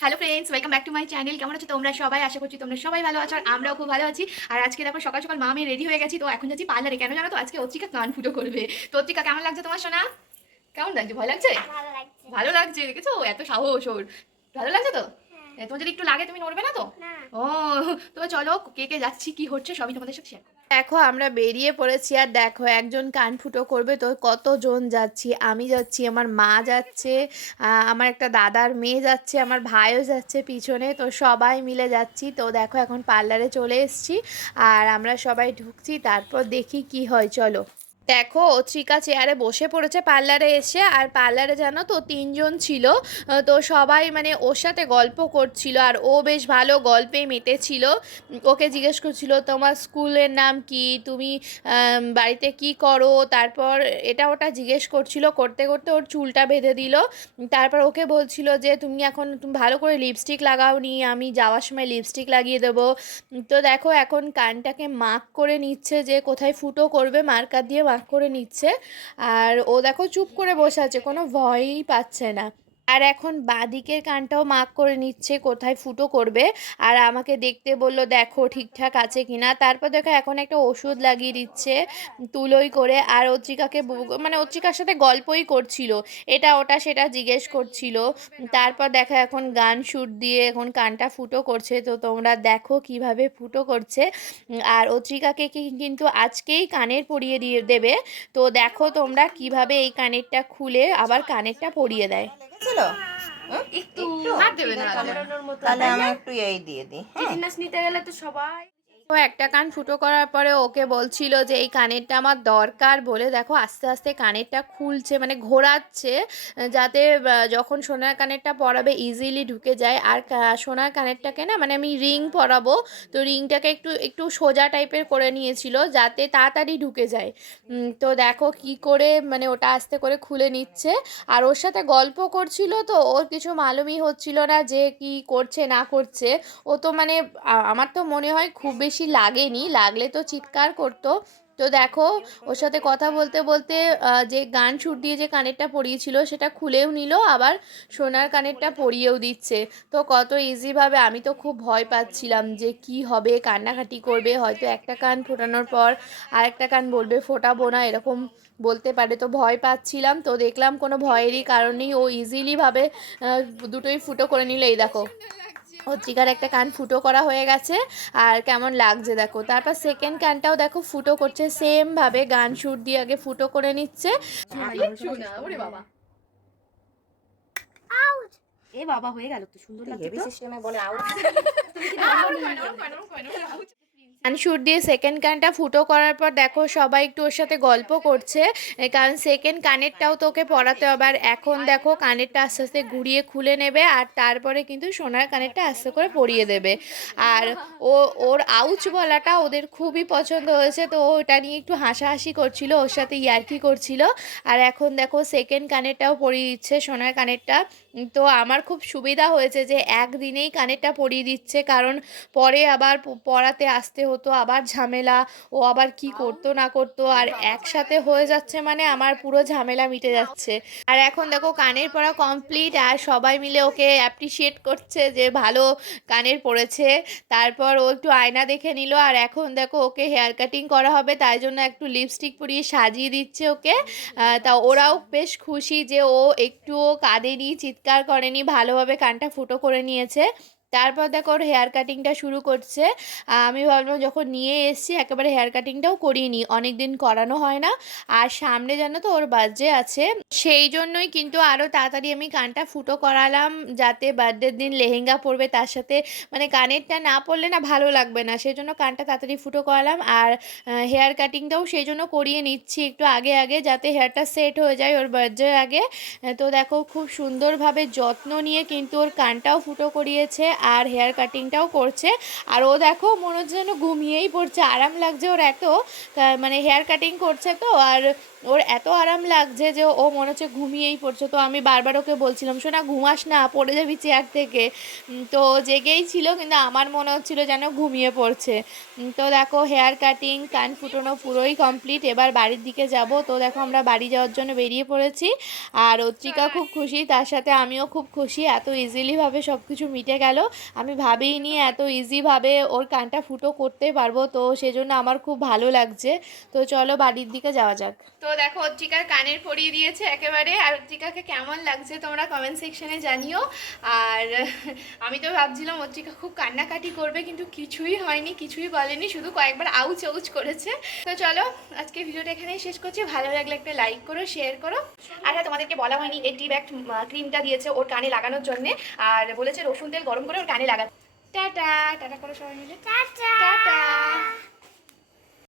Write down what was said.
Hello friends, welcome back to my channel. কেমন আছো তোমরা সবাই? আশা করছি তোমরা সবাই ভালো আছো আর আমরাও খুব ভালো আছি। আর আজকে দেখো সকাল সকাল মা আমি রেডি হয়ে গেছি, তো এখন যাচ্ছি পার্লারে। কেন জানো তো? আজকে অত্রিকা কান ফুটো করবে। তো অত্রিকা, কেমন লাগছে তোমার সোনা? কেমন লাগছে? ভয় লাগছে? ভালো লাগছে। ভালো লাগছে, দেখেছো এত সাহস ওর। ভালো লাগছে তো? হ্যাঁ। তোমার যদি একটু লাগে তুমি নড়বে না তো? না। ও, তো চলো কে কে যাচ্ছি, কি হচ্ছে সবই তোমাদের সাথে শেয়ার। দেখো আমরা বেরিয়ে পড়েছি আর দেখো একজন কান ফুটো করবে তো কতজন যাচ্ছি। আমি যাচ্ছি, আমার মা যাচ্ছে, আমার একটা দাদার মেয়ে যাচ্ছে, আমার ভাইও যাচ্ছে পিছনে। তো সবাই মিলে যাচ্ছি। তো দেখো এখন পার্লারে চলে এসেছি আর আমরা সবাই ঢুকছি, তারপর দেখি কি হয়। চলো। দেখো অত্রিকা চেয়ারে বসে পড়েছে পার্লারে এসে। আর পার্লারে জানো তো 3জন ছিল। তো সবাই মানে ওর সাথে গল্প করছিল আর ও বেশ ভালো গল্পে মেতেছিল। ওকে জিজ্ঞেস করছিল তোমার স্কুলের নাম কি, তুমি বাড়িতে কি করো, তারপর এটা ওটা জিজ্ঞেস করছিল। করতে করতে ওর চুলটা বেঁধে দিল। তারপর ওকে বলছিল যে তুমি ভালো করে লিপস্টিক লাগাওনি, আমি যাওয়ার সময় লিপস্টিক লাগিয়ে দেবো। তো দেখো এখন কানটাকে মার্ক করে নিচ্ছে যে কোথায় ফুটো করবে, মার্কার দিয়ে মার্ক করে নিচ্ছে। আর ও দেখো চুপ করে বসে আছে, কোনো ভয়ই পাচ্ছে না। আর এখন বাঁদিকের কানটাও মার্ক করে নিচ্ছে কোথায় ফুটো করবে। আর আমাকে দেখতে বলল দেখো ঠিকঠাক আছে কিনা। তারপর দেখো এখন একটা ওষুধ লাগিয়ে দিচ্ছে তুলোই করে। আর মানে অত্রিকার সাথে গল্পই করছিল, এটা ওটা সেটা জিজ্ঞেস করছিল। তারপর দেখো এখন গান শুট দিয়ে এখন কানটা ফুটো করছে। তো তোমরা দেখো কিভাবে ফুটো করছে। আর অত্রিকাকে কিন্তু আজকেই কানের পরিয়ে দিয়ে দেবে। তো দেখো তোমরা কিভাবে এই কানেরটা খুলে আবার কানেরটা পরিয়ে দেয়। লেগেছিল? হুম? একটু একটু? হাত দেবে না, তাহলে আমি একটু এই দিয়ে দিই, হ্যাঁ? জিনিস নিতে গেলে তো সবাই। ও একটা কান ফুটো করার পরে ওকে বলছিল যে এই কানেরটা আমার দরকার বলে দেখো আস্তে আস্তে কানেরটা খুলছে, মানে ঘোরাচ্ছে, যাতে যখন সোনার কানেরটা পরাবে ইজিলি ঢুকে যায়। আর সোনার কানেরটাকে না মানে আমি রিং পরাবো, তো রিংটাকে একটু একটু সোজা টাইপের করে নিয়েছিল যাতে তাড়াতাড়ি ঢুকে যায়। তো দেখো কি করে মানে ওটা আস্তে করে খুলে নিচ্ছে। আর ওর সাথে গল্প করছিল, তো ওর কিছু মালুমই হচ্ছিল না যে কি করছে না করছে। ও তো মানে আমার তো মনে হয় খুব বেশি লাগেনি, লাগলে তো চিৎকার করতো। তো দেখো ওর সাথে কথা বলতে বলতে যে গান সুর দিয়ে যে কানেরটা পরিয়েছিল সেটা খুলেও নিল, আবার সোনার কানেরটা পরিয়েও দিচ্ছে। তো কত ইজিভাবে, আমি তো খুব ভয় পাচ্ছিলাম যে কি হবে, কান্নাকাটি করবে হয়তো, একটা কান ফোটানোর পর আরেকটা কান বলবে ফোটাবো না এরকম বলতে পারে। তো ভয় পাচ্ছিলাম, তো দেখলাম কোনো ভয়েরই কারণ নেই, ও ইজিলিভাবে দুটোই ফুটো করে নিল। এই দেখো অত্রিকার একটা কান ফুটো করা হয়ে গেছে। আর কেমন লাগছে দেখো। তারপর সেকেন্ড কানটাও দেখো ফুটো করছে, সেম ভাবে গান সুর দিয়ে আগে ফুটো করে নিচ্ছে। শোনা, ওরে বাবা, এ বাবা হয়ে গেল, তো সুন্দর লাগছে হেভি তো। সিস্টেমে বলে আউট। তুমি কি দাও? গান সুর দিয়ে সেকেন্ড কানটা ফুটো করার পর দেখো সবাই একটু ওর সাথে গল্প করছে, কারণ সেকেন্ড কানেরটাও তোকে পরাতে হবে। আর এখন দেখো কানেরটা আস্তে আস্তে ঘুরিয়ে খুলে নেবে আর তারপরে কিন্তু সোনার কানেরটা আস্তে করে পরিয়ে দেবে। আর ও ওর আউচ বলাটা ওদের খুবই পছন্দ হয়েছে, তো ও ওটা নিয়ে একটু হাসাহাসি করছিল, ওর সাথে ইয়ার্কি করছিল। আর এখন দেখো সেকেন্ড কানেরটাও পরিয়ে দিচ্ছে, সোনার কানেরটা। তো আমার খুব সুবিধা হয়েছে যে একদিনেই কানেরটা পরিয়ে দিচ্ছে, কারণ পরে আবার পড়াতে আসতে হতো, আবার ঝামেলা, ও আবার কি করতো না করতো। আর একসাথে হয়ে যাচ্ছে মানে আমার পুরো ঝামেলা মিটে যাচ্ছে। আর এখন দেখো কানের পরা কমপ্লিট আর সবাই মিলে ওকে অ্যাপ্রিসিয়েট করছে যে ভালো কানের পড়েছে। তারপর ও একটু আয়না দেখে নিল। আর এখন দেখো ওকে হেয়ার কাটিং করা হবে, তাই জন্য একটু লিপস্টিক পরিয়ে সাজিয়ে দিচ্ছে ওকে। তা ওরাও বেশ খুশি যে ও একটুও কাঁদেনি, চিৎকার করেনি, ভালোভাবে কানটা ফুটো করে নিয়েছে। তারপর দেখো ওর হেয়ার কাটিংটা শুরু করছে। আমি ভাবলাম যখন নিয়ে এসেছি একেবারে হেয়ার কাটিংটাও করিয়ে নিই, অনেক দিন করানো হয় না। আর সামনে জানো তো ওর বার্থডে আছে, সেই জন্যই কিন্তু আরও তাড়াতাড়ি আমি কানটা ফুটো করালাম, যাতে বার্থডের দিন লেহেঙ্গা পরবে তার সাথে মানে কানেরটা না পরলে না ভালো লাগবে না, সেই জন্য কানটা তাড়াতাড়ি ফুটো করালাম। আর হেয়ার কাটিংটাও সেই জন্য করিয়ে নিচ্ছি একটু আগে আগে, যাতে হেয়ারটা সেট হয়ে যায় ওর বার্থডের আগে। তো দেখো খুব সুন্দরভাবে যত্ন নিয়ে কিন্তু ওর কানটাও ফুটো করিয়েছে আর হেয়ার কাটিংটাও করছে। আর ও দেখো মনে হচ্ছে যেন ঘুমিয়েই পড়ছে, আরাম লাগছে ওর এত, মানে হেয়ার কাটিং করছে তো। আর ওর এত আরাম লাগছে যে ও মনে হচ্ছে ঘুমিয়েই পড়ছে। তো আমি বারবার ওকে বলছিলাম, শোনা ঘুমাস না, পড়ে যাবি চেয়ার থেকে। তো জেগেই ছিল, কিন্তু আমার মনে হচ্ছিল যেন ঘুমিয়ে পড়ছে। তো দেখো হেয়ার কাটিং, কান ফুটানো পুরোই কমপ্লিট। এবার বাড়ির দিকে যাব। তো দেখো আমরা বাড়ি যাওয়ার জন্য বেরিয়ে পড়েছি। আর অত্রিকা খুব খুশি, তার সাথে আমিও খুব খুশি। এত ইজিলিভাবে সব কিছু মিটে গেল। আমি ভাবিনি এত ইজিভাবে ওর কানটা ফুটো করতে পারবো, তো সেজন্য আমার খুব ভালো লাগছে। তো চলো বাড়ির দিকে যাওয়া যাক। তো দেখো অত্রিকার কানের পরিয়ে দিয়েছে একেবারে। আর অত্রিকাকে কেমন লাগছে তোমরা কমেন্ট সেকশনে জানিও। আর আমি তো ভাবছিলাম অত্রিকা খুব কান্নাকাটি করবে, কিন্তু কিছুই হয়নি, কিছুই বলেনি, শুধু কয়েকবার আউচ আউচ করেছে। তো চলো আজকে ভিডিওটা এখানেই শেষ করছি। ভালো লাগলে একটা লাইক করো, শেয়ার করো। আর হ্যাঁ, তোমাদেরকে বলা হয়নি এই টি ব্যাগ ক্রিমটা দিয়েছে ওর কানে লাগানোর জন্যে, আর বলেছে রসুন তেল গরম করে ওর কানে লাগাতে। টাটা টাটা করো সবাই মিলে, টাটা টাটা।